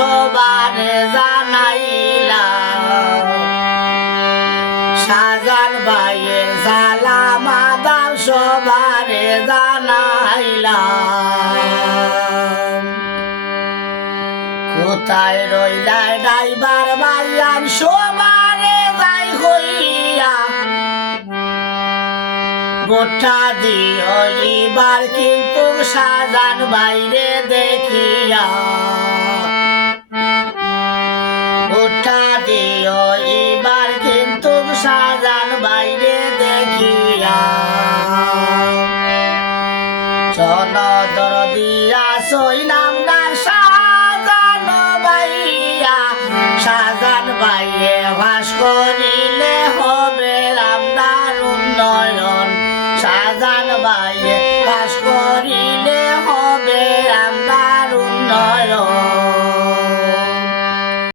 সবারে জানাইলাম শাহজান ভাইয়ের সালাম আদাব সবারে জানাইলাম কোথায় রইলাই ড্রাইভার ভাইয়ান সবারে যাই হইয়া গোটা দিও এবার কিন্তু শাহজান বাইরে দেখিয়া গোটা দিও এবার কিন্তু শাহজান বাইরে দেখিয়া জনদরদিয়া সই নামদার শাহজান ভাইয়া শাহজান ভাইয়ে ভাস করিলে হবে রামদার উন্নয়ন শাহজান ভাইয়ে